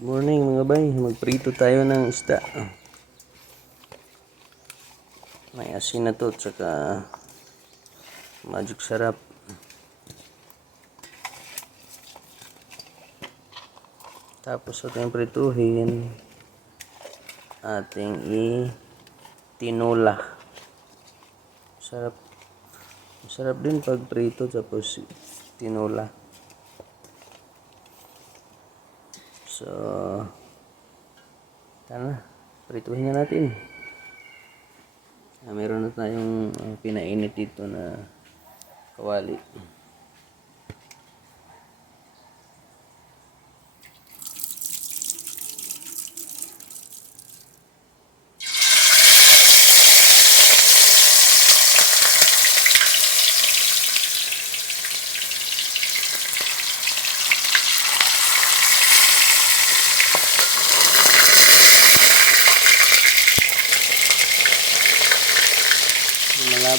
Good morning mga bay, magprito tayo ng isda. May asin na to, tsaka magic sarap. Tapos ating prituhin, ating itinula. Sarap. Masarap din pag prito tapos tinula. So, tara, prituhin na natin. Meron na tayong pinainit dito na kawali.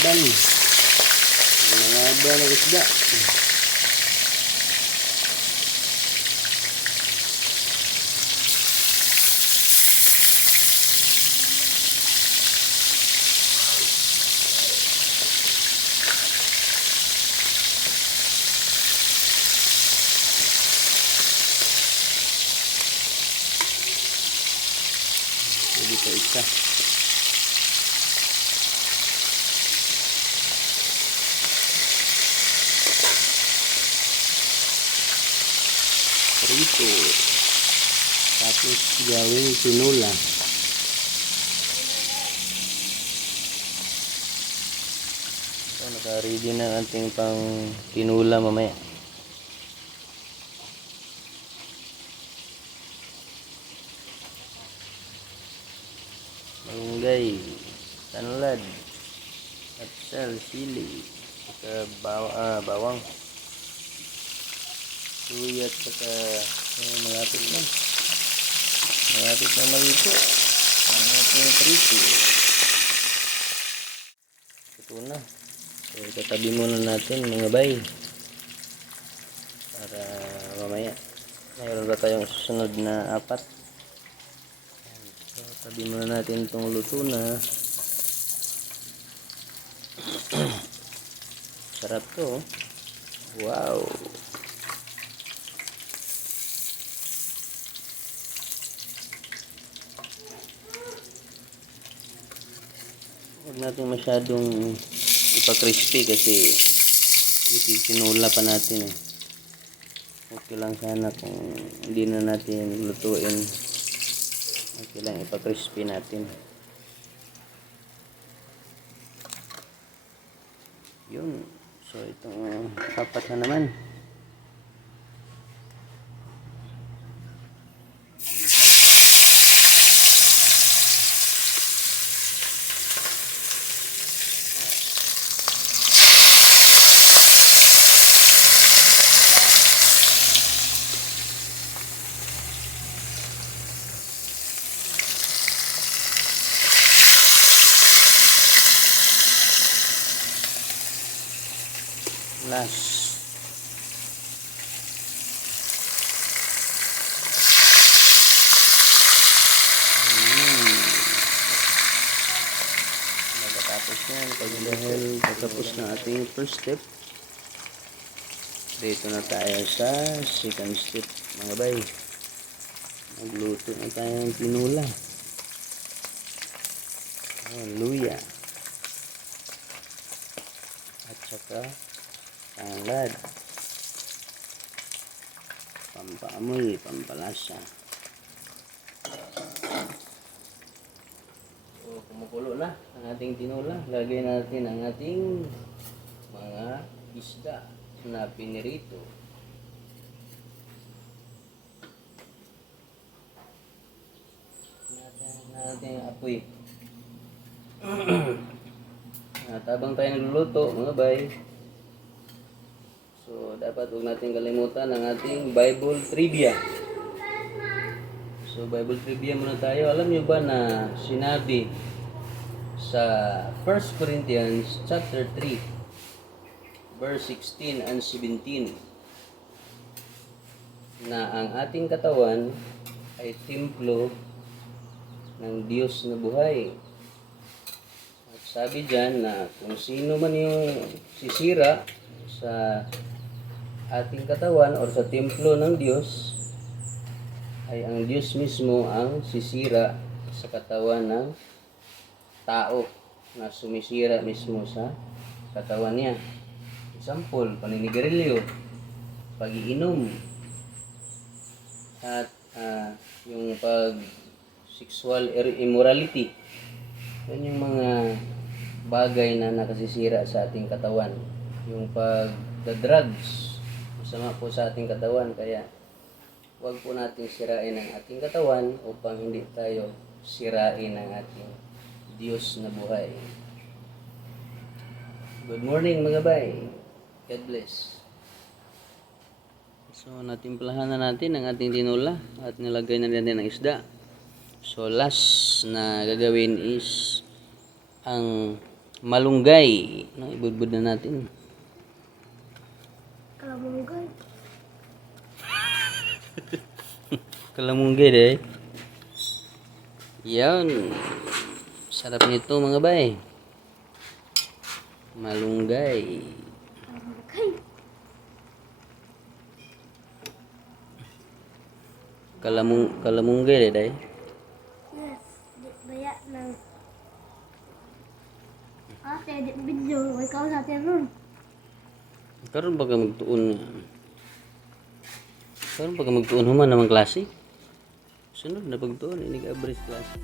Malaban ng isda. Jadi ka isa. Prito. Tapos gawing tinula. So, naka-ready na ating pang tinula mamaya. Malunggay, tanlad, at sili, saka bawang, suya, at saka malapit na malito ang ating prito. Ito na. So itatabi muna natin mga bay para mamaya mayroon na tayong susunod na apat. So tabi muna natin itong luto na. Sarap to. Wow. Huwag natin masyadong ipa-crispy kasi itinula pa natin eh. Okay lang sana kung hindi na natin lutuin. Okay lang ipa-crispy natin. Yun. So itong apat na naman. Last. Pagkatapos yan, dahil patapos na ating first step, dito na tayo sa second step mga bay. Magluto na tayong tinula. Luya. At saka tanglad, pampaamoy, pampalasa. So, kumukulo na ang ating tinula. Lagay natin ang ating mga isda na pinirito. Natin ang apoy. At habang tayo nagluluto mga bay, so dapat huwag natin kalimutan ang ating Bible trivia. So Bible trivia muna tayo. Alam niyo ba na sinabi sa 1 Corinthians chapter 3 verse 16 and 17 na ang ating katawan ay templo ng Diyos na buhay. At sabi dyan na kung sino man yung sisira sa ating katawan or sa templo ng Diyos, ay ang Diyos mismo ang sisira sa katawan ng tao na sumisira mismo sa katawan niya. Example, paninigarilyo, pag-iinom, at yung sexual immorality. Yan yung mga bagay na nakasisira sa ating katawan. Yung pag-drugs, masama po sa ating katawan. Kaya huwag po natin sirain ang ating katawan upang hindi tayo sirain ang ating Diyos na buhay. Good morning mga bay. God bless. So natimplahan na natin ang ating tinola at nilagay na natin ang isda. So last na gagawin is ang malunggay. No, ibudbud na natin. Kalamunggay. Kalamunggay deh. Yan. Sarap nito mga bay. Malunggay. Kalamunggay deh, day. Yes. Di baya ng... edit video. Ikaw sa atin ron. Karon baga magtuon. Karon baga magtuon human namang klase. Sunod na pagtuon ini ka abris klase.